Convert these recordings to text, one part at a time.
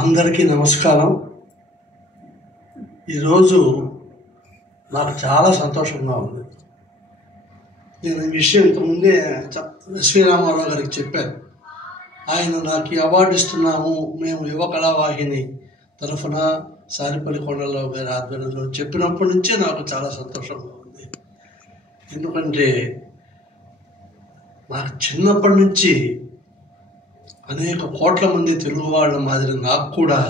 అందరికీ నమస్కారం. ఈరోజు నాకు చాలా సంతోషంగా ఉంది. నేను ఈ విషయం ఇంతకుముందే ఎస్వి రామారావు గారికి చెప్పాను. ఆయన నాకు ఈ అవార్డు ఇస్తున్నాము మేము యువ కళావాహిని తరఫున సారిపల్లి కొండలరావు గారి ఆధ్వర్యంలో చెప్పినప్పటి నుంచే నాకు చాలా సంతోషంగా ఉంది. ఎందుకంటే నాకు చిన్నప్పటి నుంచి అనేక కోట్ల మంది తెలుగు వాళ్ళ మాదిరి నాకు కూడా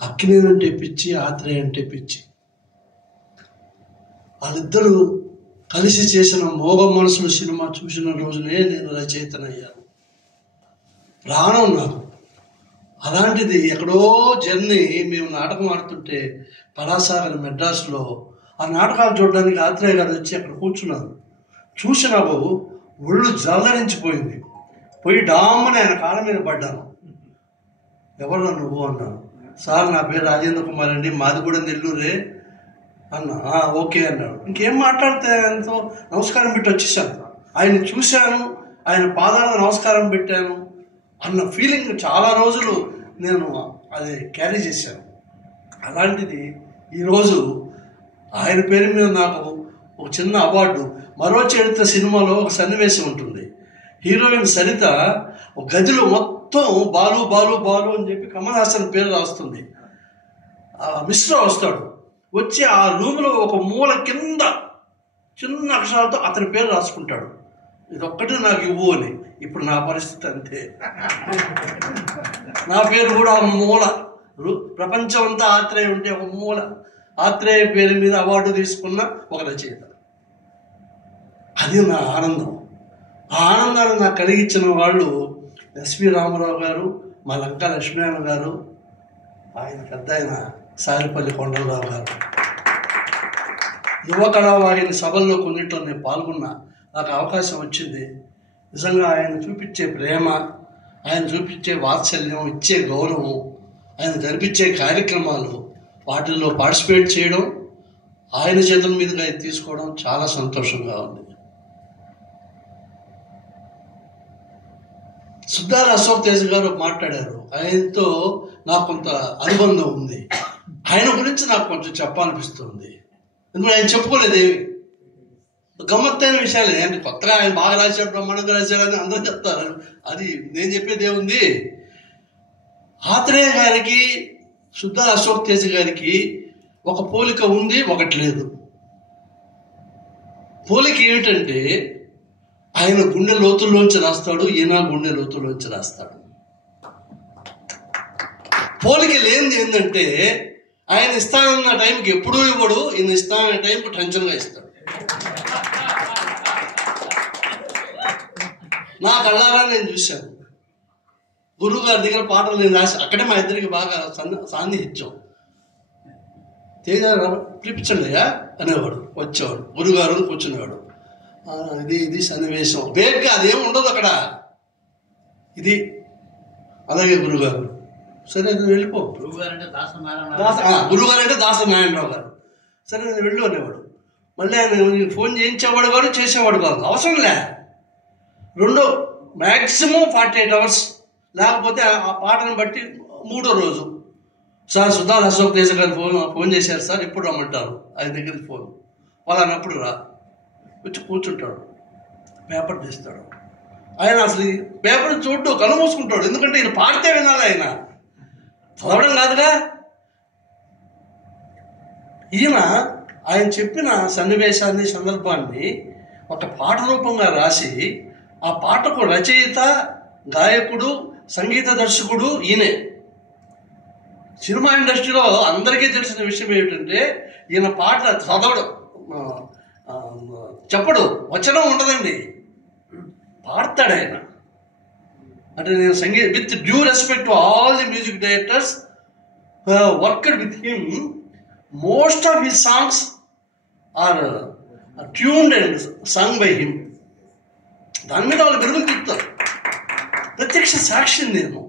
అక్కినేని అంటే పిచ్చి, ఆత్రేయ అంటే పిచ్చి. వాళ్ళిద్దరూ కలిసి చేసిన మోగ మనసులు సినిమా చూసిన రోజునే నేను రచయితనయ్యాను. ప్రాణం నాకు. అలాంటిది ఎక్కడో జర్నీ మేము నాటకం ఆడుతుంటే పరాసాగర్ మెడ్రాస్లో ఆ నాటకాలు చూడడానికి ఆత్రేయ గారు వచ్చి అక్కడ కూర్చున్నారు. చూసి నాకు ఒళ్ళు జల్లరించిపోయింది. పోయి డామ్మని ఆయన కాళ్ళ మీద పడ్డాను. ఎవరు నువ్వు అన్నాను. సార్ నా పేరు రాజేంద్ర కుమార్ అండి, మాది కూడా నెల్లూరే అన్నా. ఓకే అన్నాడు. ఇంకేం మాట్లాడితే ఆయనతో నమస్కారం పెట్టి వచ్చేసాను. ఆయన చూశాను, ఆయన పాదాలకు నమస్కారం పెట్టాను అన్న ఫీలింగ్ చాలా రోజులు నేను అది క్యారీ చేశాను. అలాంటిది ఈరోజు ఆయన పేరు మీద నాకు ఒక చిన్న అవార్డు. మరో చరిత్ర సినిమాలో ఒక సన్నివేశం ఉంటుంది. హీరోయిన్ సరిత ఒక గదిలో మొత్తం బాలు బాలు బాలు అని చెప్పి కమల్ హాసన్ పేరు రాస్తుంది. మిశ్రా వస్తాడు, వచ్చి ఆ రూమ్లో ఒక మూల కింద చిన్న అక్షరాలతో అతని పేరు రాసుకుంటాడు. ఇదొక్కటి నాకు ఇవ్వు అని. ఇప్పుడు నా పరిస్థితి అంతే. నా పేరు కూడా ఒక మూల. ప్రపంచం అంతా ఆత్రేయ ఉంటే ఒక మూల. ఆత్రేయ పేరు మీద అవార్డు తీసుకున్న ఒక రచయిత. అది నా ఆనందం. ఆ ఆనందాన్ని నాకు కలిగించిన వాళ్ళు ఎస్వి రామారావు గారు, మా లంకా లక్ష్మీనారాయణ గారు, ఆయన పెద్ద ఆయన సారిపల్లి కొండలరావు గారు. యువ కళావాహిని సభల్లో కొన్నిట్లో నేను పాల్గొన్నా. నాకు అవకాశం వచ్చింది. నిజంగా ఆయన చూపించే ప్రేమ, ఆయన చూపించే వాత్సల్యం, ఇచ్చే గౌరవం, ఆయన జరిపించే కార్యక్రమాలు, వాటిల్లో పార్టిసిపేట్ చేయడం, ఆయన చేతుల మీదుగా తీసుకోవడం చాలా సంతోషంగా ఉంది. సుద్దాల అశోక్ తేజ్ గారు మాట్లాడారు. ఆయనతో నాకు కొంత అనుబంధం ఉంది. ఆయన గురించి నాకు కొంచెం చెప్పాలనిపిస్తుంది. ఎందుకంటే ఆయన చెప్పుకోలేదేమి గమ్మత్తైన విషయాలు. అంటే కొత్తగా ఆయన బాగా రాశాడు, బ్రహ్మాండంగా రాశాడని అందరూ చెప్తారు. అది నేను చెప్పేది ఏముంది. ఆత్రేయ గారికి సుద్దాల అశోక్ తేజ్ గారికి ఒక పోలిక ఉంది, ఒకటి లేదు. పోలిక ఏమిటంటే ఆయన గుండె లోతుల్లోంచి రాస్తాడు, ఈయన గుండె లోతుల్లోంచి రాస్తాడు. పోలిక లేనిది ఏంటంటే ఆయన ఇస్తానన్న టైంకి ఎప్పుడూ ఇవ్వడు, ఈయన ఇస్తానన్న టైంకి టెన్షన్గా ఇస్తాడు. నా కళ్ళారా నేను చూశాను. గురువు గారి దగ్గర పాటలు నేను రాసి అక్కడే మా ఇద్దరికి బాగా సాన్నిహిత్యం. తేజ పిలిపించండి అయ్యా అనేవాడు. వచ్చేవాడు, గురుగారు కూర్చునేవాడు. ఇది సన్నివేశం బేగ్గా అదేం ఉండదు అక్కడ. ఇది అలాగే గురుగారు, సరే నేను వెళ్ళిపో. గురుగారు అంటే దాస నారాయణరావు గారు. సరే నేను వెళ్ళు అనేవాడు. మళ్ళీ ఆయన ఫోన్ చేయించేవాడు కాదు, చేసేవాడు కాదు, అవసరం లే. మ్యాక్సిమం 48 hours, లేకపోతే ఆ పాటను బట్టి 3వ రోజు సార్ సుద్దాల అశోక్ తేజ్ గారు ఫోన్ చేశారు సార్, ఎప్పుడు రమ్మంటారు ఆయన దగ్గరికి ఫోన్. వాళ్ళనప్పుడు రా, వచ్చి కూర్చుంటాడు, పేపర్ తీస్తాడు. ఆయన అసలు ఈ పేపర్ చూడ్డు కళ్ళు మూసుకుంటాడు. ఎందుకంటే ఈయన పాడితే వినాలి, ఆయన చదవడం కాదుగా. ఈయన ఆయన చెప్పిన సన్నివేశాన్ని, సందర్భాన్ని ఒక పాట రూపంగా రాసి ఆ పాటకు రచయిత, గాయకుడు, సంగీత దర్శకుడు ఈయనే. సినిమా ఇండస్ట్రీలో అందరికీ తెలిసిన విషయం ఏమిటంటే ఈయన పాట చదవడం, చెప్పడు, వచనం ఉండదండి, పాడతాడు ఆయన. అంటే నేను with due respect to all the music directors worked with him, most of his songs are tuned and sung by him. దాని మీద వాళ్ళు మెరుగులు తిప్పుతారు. ప్రత్యక్ష సాక్షి నేను.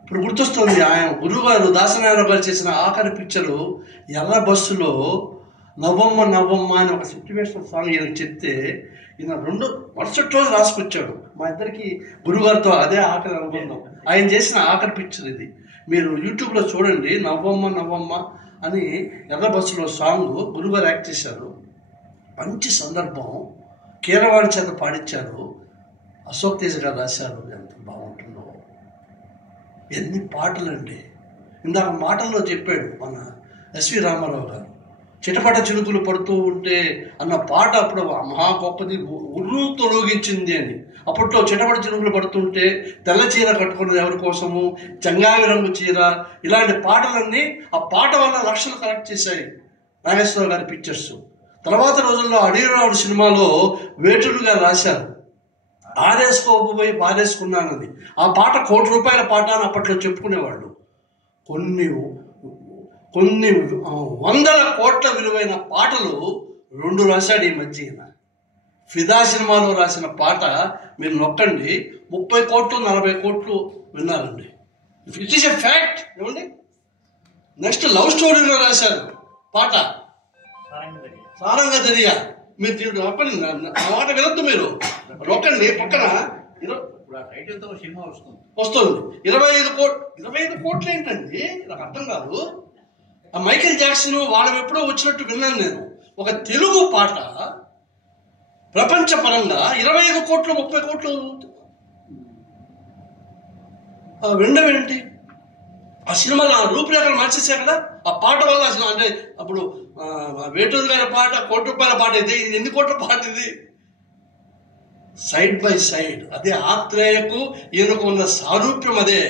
ఇప్పుడు గుర్తొస్తుంది ఆయన గురువుగారు దాసనారాయణ గారు చేసిన ఆఖరి పిక్చరు ఎర్ర బస్సులో నవ్వమ్మ నవ్వమ్మ అని ఒక సిచ్యువేషన్ సాంగ్ ఈయనకు చెప్తే ఈయన మరుసటి రోజు రాసుకొచ్చాడు. మా ఇద్దరికి గురుగారితో అదే ఆఖరి అనుబంధం. ఆయన చేసిన ఆఖరి పిక్చర్ ఇది. మీరు యూట్యూబ్లో చూడండి, నవ్వమ్మ నవ్వమ్మ అని ఎర్ర బస్సులో సాంగ్ గురుగారు యాక్ట్ చేశారు. మంచి సందర్భం, కీరవాణి చేత పాడించారు, అశోక్ తేజ గారు రాశారు. ఎంత బాగుంటుందో, ఎన్ని పాటలండి. ఇందాక మాటల్లో చెప్పాడు మన ఎస్వి రామారావు గారు, చిటపట చినుకులు పడుతూ ఉంటే అన్న పాట అప్పుడు మహా గొప్పది, ఉర్రు తొలగించింది అని. అప్పట్లో చిటపట చినుకులు పడుతుంటే తెల్ల చీర కట్టుకున్నది ఎవరి కోసము, చంగావి రంగు చీర, ఇలాంటి పాటలన్నీ ఆ పాట వల్ల లక్షలు కలెక్ట్ చేశాయి నాగేశ్వరరావు గారి పిక్చర్స్. తర్వాత రోజుల్లో అడవిరావుడు సినిమాలో వేటూరు గారు రాశారు, ఆరేసుకోబోయి బారేసుకున్నానది. ఆ పాట ₹1,00,00,000 పాట అని అప్పట్లో చెప్పుకునేవాళ్ళు. కొన్ని వందల కోట్ల విలువైన పాటలు 2 రాశాడు ఈ మధ్య. ఫిదా సినిమాలో రాసిన పాట మీరు నొక్కండి, 30 కోట్లు 40 కోట్లు విన్నారండి. It is a fact. ఏమండి, నెక్స్ట్ లవ్ స్టోరీలో రాశారు పాట, సారంగా జరిగా. మీరు నొక్కండి, ఆ మాట వినొద్దు, మీరు నొక్కండి. పక్కన వస్తుంది 25 కోట్లు ఏంటండి, నాకు అర్థం కాదు. ఆ మైకేల్ జాక్సన్ వాళ్ళని ఎప్పుడో వచ్చినట్టు విన్నాను నేను. ఒక తెలుగు పాట ప్రపంచపరంగా 25 కోట్లు 30 కోట్లు వినడం ఏంటి? ఆ సినిమాలో ఆ రూపురేఖలు మార్చేసారు కదా ఆ పాట వల్ల. అసలు అంటే అప్పుడు వేటూరు గారి పాట ₹1,00,00,000 పాట ఇది, ఎన్ని కోట్ల పాట ఇది? సైడ్ బై సైడ్ అదే ఆత్రేయకు ఈయనకు ఉన్న సారూప్యం అదే.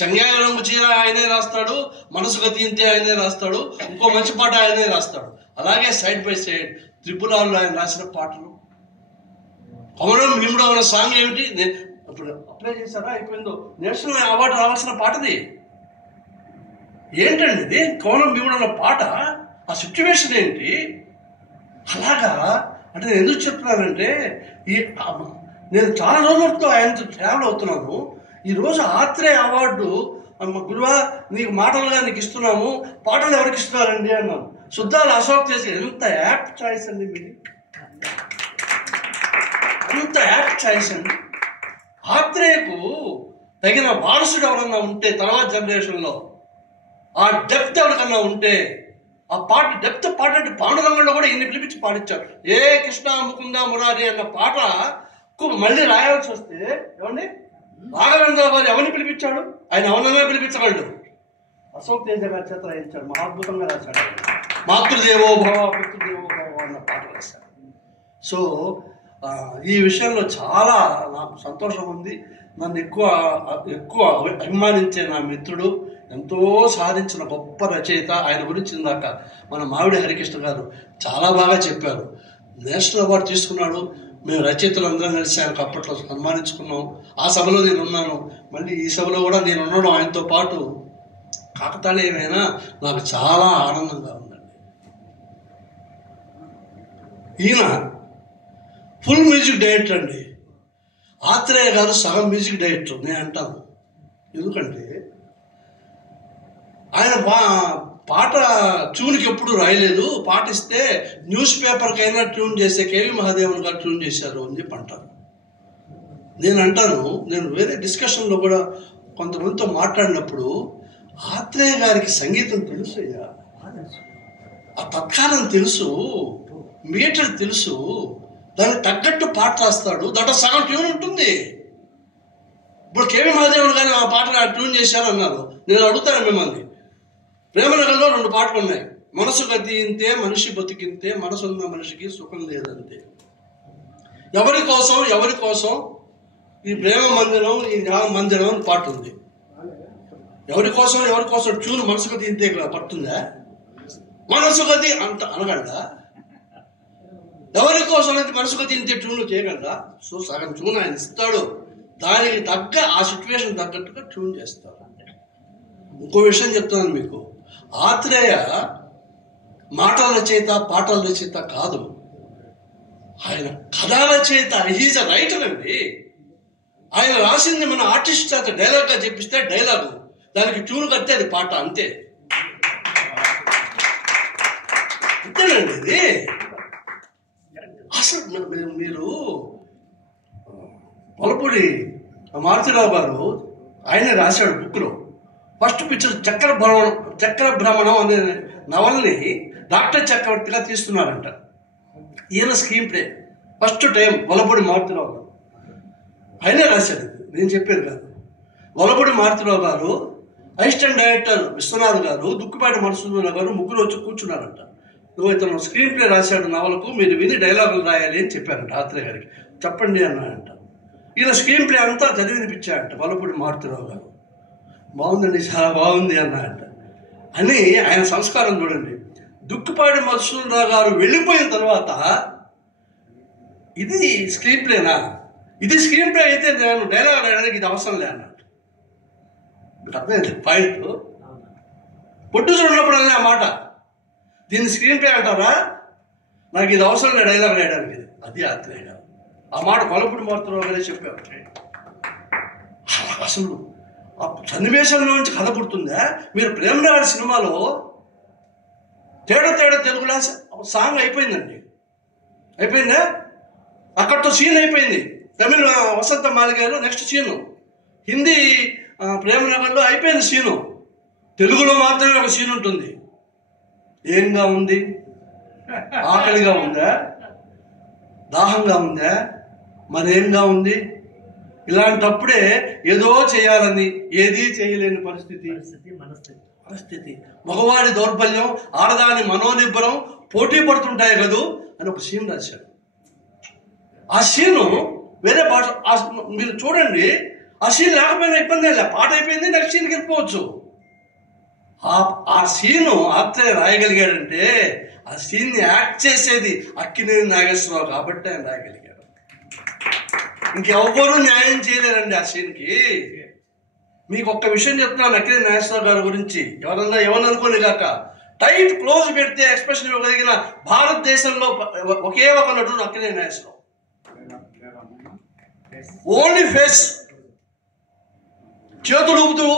చంగాయ రంగు చీర ఆయనే రాస్తాడు, మనసు గతింతే ఆయనే రాస్తాడు, ఇంకో మంచి పాట ఆయనే రాస్తాడు. అలాగే సైడ్ బై సైడ్ త్రిపులాల్లో ఆయన రాసిన పాటలు. కొమరం భీముడు అన్న సాంగ్ ఏమిటి, ఇప్పుడు అప్లై చేశారా, అయిపోయిందో, నేషనల్ అవార్డు రావాల్సిన పాటది. ఏంటండి ఇది, కొమరం భీముడు అన్న పాట, ఆ సిచ్యువేషన్ ఏంటి? అలాగా అంటే నేను ఎందుకు చెప్తున్నానంటే, నేను చాలా రోజులతో ఆయనతో ట్రావెల్ అవుతున్నాను. ఈరోజు ఆత్రేయ అవార్డు గురువా నీకు మాటలుగా నీకు ఇస్తున్నాము, పాటలు ఎవరికి ఇస్తున్నారండి అన్నాను. సుద్దాల అశోక్ చేసి ఎంత యాప్ట్ చాయిస్ అండి మీది, ఎంత యాప్ట్ చాయిస్ అండి. ఆత్రేయకు తగిన వారసుడు ఎవరన్నా ఉంటే తర్వాత జనరేషన్లో, ఆ డెప్త్ ఎవరికన్నా ఉంటే, ఆ పాట డెప్త్ పాట అంటే పాండురంగంలో కూడా ఇన్ని పిలిపించి పాడించారు. ఏ కృష్ణ ముకుంద మురారి అన్న పాట మళ్ళీ రాయాల్సి వస్తే ఏమండి, రాఘవేంద్ర గారు ఎవరిని పిలిపించాడు? ఆయన ఎవరన్నా పిలిపించగలడు. అశోక్ తేజ గారి చేత రాయించాడు, మహాద్భుతంగా రాశాడు. మాతృదేవో భవ పితృదేవో భవ అన్న పాట రాశాడు. సో ఈ విషయంలో చాలా నాకు సంతోషం ఉంది. నన్ను ఎక్కువ అభిమానించే నా మిత్రుడు, ఎంతో సాధించిన గొప్ప రచయిత. ఆయన గురించి ఇందాక మన మావిడి హరికృష్ణ గారు చాలా బాగా చెప్పారు. నేషనల్ అవార్డు తీసుకున్నాడు. మేము రచయితలు అందరం కలిసి ఆయనకు అప్పట్లో సన్మానించుకున్నాం. ఆ సభలో నేను ఉన్నాను, మళ్ళీ ఈ సభలో కూడా నేను ఉండడం ఆయనతో పాటు కాకతాళీయమైనా నాకు చాలా ఆనందంగా ఉందండి. ఈయన ఫుల్ మ్యూజిక్ డైరెక్టర్ అండి. ఆత్రేయ గారు సగం మ్యూజిక్ డైరెక్టర్ నేను అంటాను. ఎందుకంటే ఆయన పాట ట్యూన్కి ఎప్పుడు రాయలేదు. పాట ఇస్తే న్యూస్ పేపర్కైనా ట్యూన్ చేసే కేవి మహాదేవన్ గారు ట్యూన్ చేశారు అని చెప్పి అంటారు. నేను అంటాను, నేను వేరే డిస్కషన్లో కూడా కొంతమందితో మాట్లాడినప్పుడు, ఆత్రేయ గారికి సంగీతం తెలుసు అయ్యా, ఆ తత్కాలం తెలుసు, మీటర్ తెలుసు, దానికి తగ్గట్టు పాట రాస్తాడు. దాంట్లో సగం ట్యూన్ ఉంటుంది. ఇప్పుడు కేవి మహాదేవన్ గారు ఆ పాట ట్యూన్ చేశారు అన్నారు. నేను అడుగుతాను మిమ్మల్ని, ప్రేమనగర్లో 2 పాటలు ఉన్నాయి. మనసు గతింతే మనిషి బతికింతే, మనసున్న మనిషికి సుఖం లేదంతే. ఎవరి కోసం ఈ ప్రేమ మందిరం, ఈ న్యాయ మందిరం అని పాట ఉంది. ఎవరి కోసం ట్యూన్ మనసు గతింతే పడుతుందా? మనసు గతి అంత అనగలదా? ఎవరి కోసం అయితే మనసు గతింతే ట్యూన్లు చేయగలరా? సో సగం ట్యూన్ ఆయన ఇస్తాడు, దానికి తగ్గ ఆ సిచ్యువేషన్ తగ్గట్టుగా ట్యూన్ చేస్తారు. ఇంకో విషయం చెప్తున్నాను మీకు, ఆత్రేయ మాటల రచయిత పాటల రచయిత కాదు, ఆయన కథా రచయిత. హీజ్ అ రైటర్ అండి. ఆయన రాసింది మన ఆర్టిస్ట్ చేత డైలాగ్గా చెప్పిస్తే డైలాగు, దానికి ట్యూన్ కడితే అది పాట, అంతే. అంతేనండి ఇది. అసలు మీరు పొలపూడి మారుతిరావు గారు ఆయనే రాశాడు బుక్లో. ఫస్ట్ పిక్చర్ చక్ర భ్రమణం అనే నవల్ని డాక్టర్ చక్రవర్తిగా తీస్తున్నారంట. ఈయన screen play first time వలపూడి Maruthi Rao గారు ఆయనే రాశాడు. నేను చెప్పాను కాదు. వలపూడి మారుతిరావు గారు, అసిస్టెంట్ డైరెక్టర్ విశ్వనాథ్ గారు, దుక్కుపాటి మధుసూదన్ గారు ముగ్గురు వచ్చి కూర్చున్నారంట. ఇతను స్క్రీన్ ప్లే రాశాడు నవలకు, మీరు విని డైలాగులు రాయాలి అని చెప్పారంట ఆత్రేయ గారికి. చెప్పండి అన్నాడంట. ఈయన స్క్రీన్ ప్లే అంతా చదివి వినిపించాడంట వలపూడి మారుతిరావు గారు. బాగుందండి, చాలా బాగుంది అన్నాడంట. అని ఆయన సంస్కారం చూడండి. దుక్కుపాటి మధుసూదన్ గారు వెళ్ళిపోయిన తర్వాత ఇది స్క్రీన్ ప్లేనా, ఇది స్క్రీన్ ప్లే అయితే నేను డైలాగ్ రాయడానికి ఇది అవసరం లే అన్నట్టు. మీకు అర్థమైంది పాయింట్. ప్రొడ్యూసర్ ఉన్నప్పుడు అనే ఆ మాట, దీన్ని స్క్రీన్ ప్లే అంటారా, నాకు ఇది అవసరం లేదు డైలాగ్ రాయడానికి. అది ఆత్రేయ గారు ఆ మాట వలపూడి మారుతిరావు గారే చెప్పారు. అసలు ఆ సన్నివేశంలో నుంచి కథ పుడుతుందా? మీరు ప్రేమనగర్ సినిమాలో తేడా తెలుగులా సాంగ్ అయిపోయిందండి. అయిపోయిందా? అక్కడితో సీన్ అయిపోయింది. తమిళ వసంత మాలికలో నెక్స్ట్ సీను, హిందీ ప్రేమనగర్లో అయిపోయింది సీను. తెలుగులో మాత్రమే ఒక సీన్ ఉంటుంది. ఏంగా ఉంది? ఆకలిగా ఉందా, దాహంగా ఉందా, మరేంగా ఉంది? ఇలాంటప్పుడే ఏదో చేయాలని ఏదీ చేయలేని పరిస్థితి. మగవాడి దౌర్బల్యం, ఆడదాని మనోనిబ్బరం పోటీ పడుతుంటాయి కదూ అని ఒక సీన్ రాశాడు. ఆ సీను వేరే భాష మీరు చూడండి. ఆ సీన్ లేకపోయినా ఇబ్బంది లే, పాట అయిపోయింది, నెక్స్ట్ సీన్కి వెళ్ళిపోవచ్చు. ఆ సీను ఆత్రేయ రాయగలిగాడంటే ఆ సీన్ని యాక్ట్ చేసేది అక్కినేని నాగేశ్వరరావు కాబట్టి ఆయన రాయగలిగాడు. ఇంకెవ్వరూ న్యాయం చేయలేరండి ఆ సీన్కి. మీకు ఒక్క విషయం చెప్తున్నాను అక్కినేని నాగేశ్వరరావు గారి గురించి. ఎవరన్నా ఏమనుకోని కాక, టైట్ క్లోజ్ పెడితే ఎక్స్ప్రెషన్ ఇవ్వగలిగిన భారతదేశంలో ఒకే ఒక నటుడు అక్కినేని నాగేశ్వరరావు. ఓన్లీ ఫేస్, చేతులు ఊపుతూ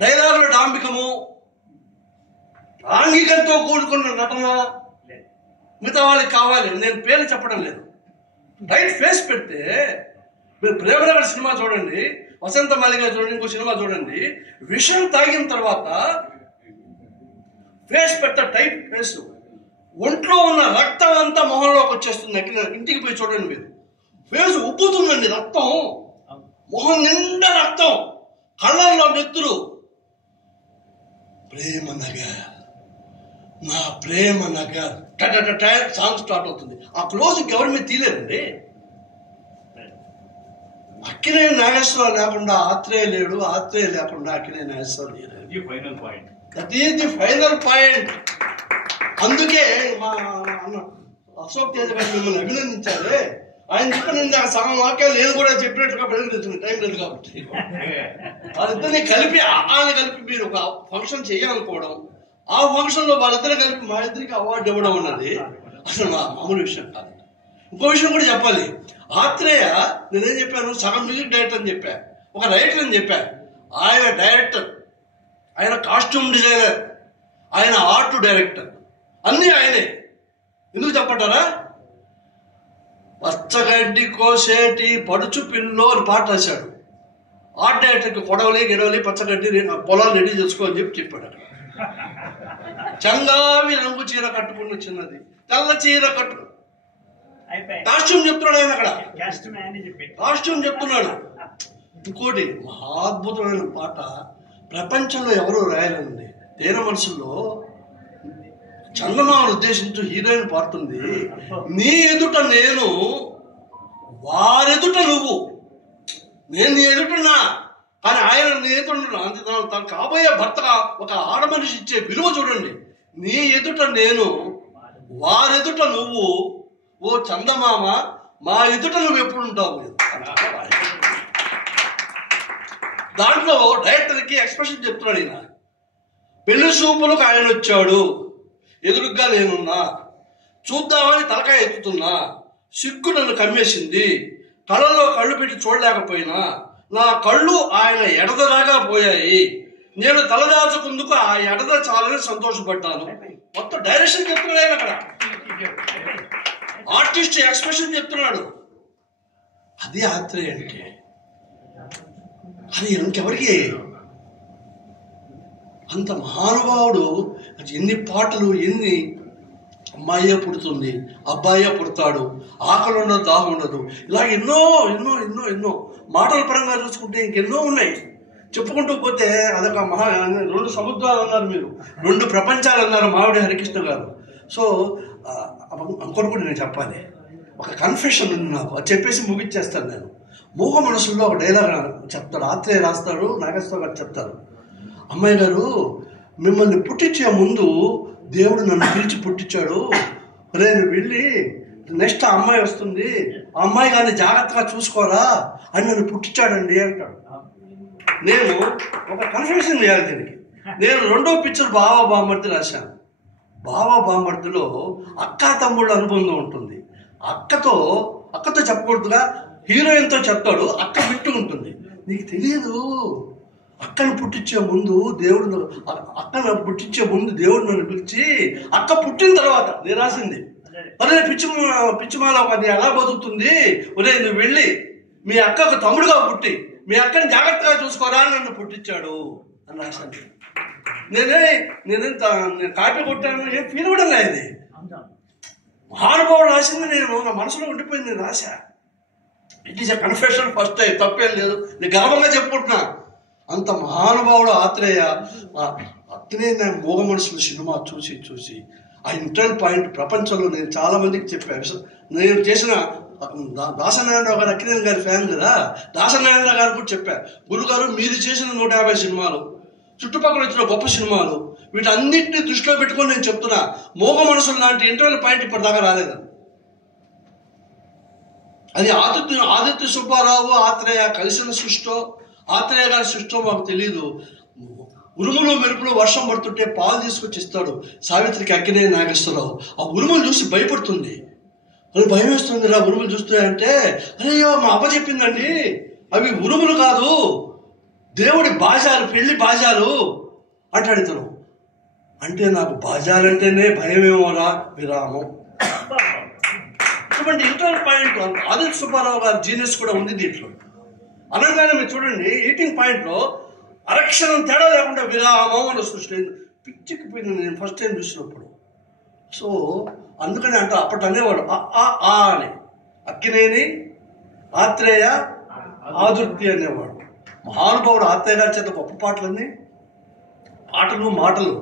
డైలాగుల డాంబికము, ఆంగికంతో కూడుకున్న నటన మిగతా వాళ్ళకి కావాలి. నేను పేరు చెప్పడం లేదు. రైట్ ఫేస్ పెడితే మీరు ప్రేమనగర్ సినిమా చూడండి, వసంత మాలిక చూడండి, ఇంకో సినిమా చూడండి. విషం తాగిన తర్వాత ఫేస్ పెడతా, టైట్ ఫేస్, ఒంట్లో ఉన్న రక్తం అంతా మొహంలోకి వచ్చేస్తుంది. ఇంటికి పోయి చూడండి మీరు, ఫేస్ ఉబ్బుతుందండి రక్తం, మొహం నిండా రక్తం, కళ్ళల్లో నెత్తురు. ప్రేమ నగర్, నా ప్రేమ నగర్ సాంగ్ స్టార్ట్ అవుతుంది. ఆ క్లోజ్ ఎవరి మీద తీయలేదండి. అక్కినేని నాగేశ్వరరావు లేకుండా ఆత్రేయ లేడు, ఆత్రేయ లేకుండా అక్కినేని నాగేశ్వరరావు లేడు. That is the final point. అందుకే మా అన్న అశోక్ తేజ గారు మిమ్మల్ని అభినందించాలి. ఆయన చెప్పిన సగం వాక్యాలు నేను కూడా చెప్పినట్టుగా ప్రజలు టైం లేదు కాబట్టి వాళ్ళిద్దరిని కలిపి మీరు ఒక ఫంక్షన్ చేయాలనుకోవడం, ఆ ఫంక్షన్లో వాళ్ళిద్దరు కలిపి మా ఇద్దరికి అవార్డు ఇవ్వడం అన్నది అసలు మామూలు విషయం కాదు. ఇంకో విషయం కూడా చెప్పాలి. ఆత్రేయ నేనేం చెప్పాను, సగం మ్యూజిక్ డైరెక్టర్ అని చెప్పా, ఒక రైటర్ అని చెప్పా. ఆయన డైరెక్టర్, ఆయన కాస్ట్యూమ్ డిజైనర్, ఆయన ఆర్ట్ డైరెక్టర్, అన్నీ ఆయనే. ఎందుకు చెప్పంటారా? పచ్చగడ్డి కోసేటి పడుచు పిల్లో అని పాట రాశాడు. ఆర్ట్ డైరెక్టర్కి గెడవలి పచ్చగడ్డి పొలాలు రెడీ చేసుకోని చెప్పాడు. అక్కడ చంగావి రంగు చీర కట్టుకుని చిన్నది, తెల్ల చీర కట్టు, కాస్ట్యూమ్ చెప్తున్నాడు ఆయన. అక్కడ కాస్ట్యూమ్ చెప్తున్నాడు. ఇంకోటి మహాద్భుతమైన పాట ప్రపంచంలో ఎవరూ రాయాలండి. తేన మనసుల్లో చందమామను ఉద్దేశించు హీరోయిన్ పాడుతుంది. నీ ఎదుట నేను, వారెదుట నువ్వు, నేను నీ ఎదుటన్నా కానీ ఆయన నీ ఎదుట. తను కాబోయే భర్తగా ఒక ఆడమనిషి ఇచ్చే విలువ చూడండి. నీ ఎదుట నేను, వారెదుట నువ్వు, ఓ చందమామ మా ఎదుట నువ్వు ఎప్పుడు ఉంటావు. దాంట్లో డైరెక్టర్కి ఎక్స్ప్రెషన్ చెప్తున్నాడు ఈయన. పెళ్లి చూపులకు ఆయన వచ్చాడు, ఎదురుగ్గా నేనున్నా, చూద్దామని తలకాయ ఎత్తుతున్నా, సిగ్గు నన్ను కమ్మేసింది, కళ్ళలో కళ్ళు పెట్టి చూడలేకపోయినా, నా కళ్ళు ఆయన ఎడదరాగా పోయాయి, నేను తలదాచుకుందుకు ఆ ఎడద చాలని సంతోషపడ్డాను. మొత్తం డైరెక్షన్ చెప్తున్నాడు ఆయన. అక్కడ ఆర్టిస్ట్ ఎక్స్ప్రెషన్ చెప్తున్నాడు. అది ఆత్రేయ అంటే. అది ఇంకెవరికి అంత మహానుభావుడు. అది ఎన్ని పాటలు, ఎన్ని అమ్మాయే పుడుతుంది, అబ్బాయే పుడతాడు, ఆకలి ఉండదు, దాహం ఉండదు, ఇలా ఎన్నో ఎన్నో ఎన్నో ఎన్నో మాటల పరంగా చూసుకుంటే ఇంకెన్నో ఉన్నాయి. చెప్పుకుంటూ పోతే అదొక మహా 2 సముద్రాలు అన్నారు మీరు, 2 ప్రపంచాలు అన్నారు మావిడి హరికృష్ణ గారు. సో ఇంకోటి కూడా నేను చెప్పాలి. ఒక కన్ఫెషన్ ఉంది నాకు, అది చెప్పేసి ముగిచ్చేస్తాను నేను. మూగ మనసుల్లో ఒక డైలాగ్ చెప్తారు, ఆత్రేయ రాస్తాడు, నాగేశ్వర గారు చెప్తారు. అమ్మాయి గారు, మిమ్మల్ని పుట్టించే ముందు దేవుడు నన్ను పిలిచి పుట్టించాడు. నేను వెళ్ళి నెక్స్ట్ ఆ అమ్మాయి వస్తుంది, ఆ అమ్మాయి కానీ జాగ్రత్తగా చూసుకోరా అని నన్ను పుట్టించాడండి అంటాడు. నేను ఒక కన్ఫెషన్ చేయాలి దీనికి. నేను 2వ పిక్చర్ బావా బామ్మర్ది రాశాను. బావా బామ్మర్దిలో అక్క తమ్ముళ్ళ అనుబంధం ఉంటుంది. అక్కతో చెప్పకూడదుగా, హీరోయిన్తో చెప్తాడు, అక్క బిట్టు ఉంటుంది. నీకు తెలియదు, అక్కను పుట్టించే ముందు దేవుడు నన్ను పిలిచి, అక్క పుట్టిన తర్వాత నేను రాసింది, అదే పిచ్చిమాల అది ఎలా బతుకుతుంది, ఒరే నువ్వు వెళ్ళి మీ అక్కకు తమ్ముడుగా పుట్టి మీ అక్కని జాగ్రత్తగా చూసుకోరా అని నన్ను పుట్టించాడు అని రాశాను. నేను కాపీ కొట్టాను, ఏం ఫీల్ కూడా లేదు. మహానుభావుడు రాసింది నేను నా మనసులో ఉండిపోయింది, నేను రాశా. It is a confession first time, తప్పేం లేదు, నేను గర్వంగా చెప్పుకుంటున్నా. అంత మహానుభావుడు ఆత్రేయ. అతనే నేను మూగ మనుషుల సినిమా చూసి ఆ ఇంటర్నల్ పాయింట్ ప్రపంచంలో నేను చాలా మందికి చెప్పాను. నేను చేసిన దాసనారాయణరావు గారు అక్కినేని గారి ఫ్యాన్ కదా, దాసనారాయణరావు గారు కూడా చెప్పారు, గురుగారు మీరు చేసిన 150 సినిమాలు, చుట్టుపక్కల వచ్చిన గొప్ప సినిమాలు, వీటన్నిటిని దృష్టిలో పెట్టుకొని నేను చెప్తున్నా, మూగ మనుషులు లాంటి ఇంటర్నల్ పాయింట్ ఇప్పటిదాకా రాలేదని. అది ఆదిత్య సుబ్బారావు ఆత్రేయ కలిసిన సృష్టో, ఆత్రేయ గారి సృష్టో మాకు తెలియదు. ఉరుములు మెరుపులు వర్షం పడుతుంటే పాలు తీసుకొచ్చి ఇస్తాడు సావిత్రికి అక్కినేని నాగేశ్వరరావు. ఆ ఉరుములు చూసి భయపడుతుంది, అది భయం వేస్తుంది రా ఉరుములు చూస్తాయంటే, అయ్యో మా అమ్మ చెప్పిందండి అవి ఉరుములు కాదు, దేవుడి బాజాలు, పెళ్లి బాజాలు అంటాడు ఇతను. అంటే నాకు బాజాలంటేనే భయమేమోరా విరామం. ఇటువంటి ఇంటర్నల్ పాయింట్ ఆదిత్య సుబ్బారావు గారి జీనియస్ కూడా ఉంది దీంట్లో. అనగానే మీరు చూడండి, ఈటింగ్ పాయింట్లో అరక్షణం తేడా లేకుండా విరామం అని సృష్టి పిచ్చికిపోయింది నేను ఫస్ట్ టైం చూసినప్పుడు. సో అందుకని అంటే అప్పటి అనేవాడు ఆ అని, అక్కినేని ఆత్రేయ ఆదుర్తి అనేవాడు. మహానుభావుడు ఆత్రేయ గారి చేత గొప్ప పాటలన్నీ, పాటలు మాటలు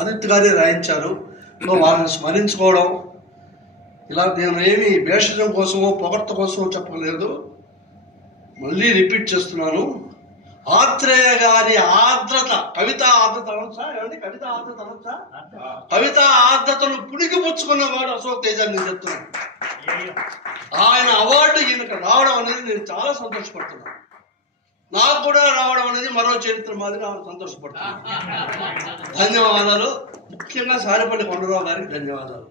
ఆదిత్య గారే రాయించారు. వాళ్ళని స్మరించుకోవడం, ఇలా నేను ఏమి భేషజం కోసమో పొగడ్త కోసమో చెప్పలేదు, మళ్ళీ రిపీట్ చేస్తున్నాను. ఆత్రేయ గారి ఆర్ద్రత, కవిత ఆర్ద్రత అనొచ్చా ఏమండి, కవిత ఆర్ద్రత అనొచ్చా, కవిత ఆర్ద్రతను పుడికి పుచ్చుకున్నవాడు అశోక్ తేజ నేను చెప్తున్నాను. ఆయన అవార్డు ఈయనకు రావడం అనేది నేను చాలా సంతోషపడుతున్నాను. నాకు కూడా రావడం అనేది మరో చరిత్ర మాదిరి సంతోషపడుతున్నాను. ధన్యవాదాలు. ముఖ్యంగా సారిపల్లి కొండరావు గారికి ధన్యవాదాలు.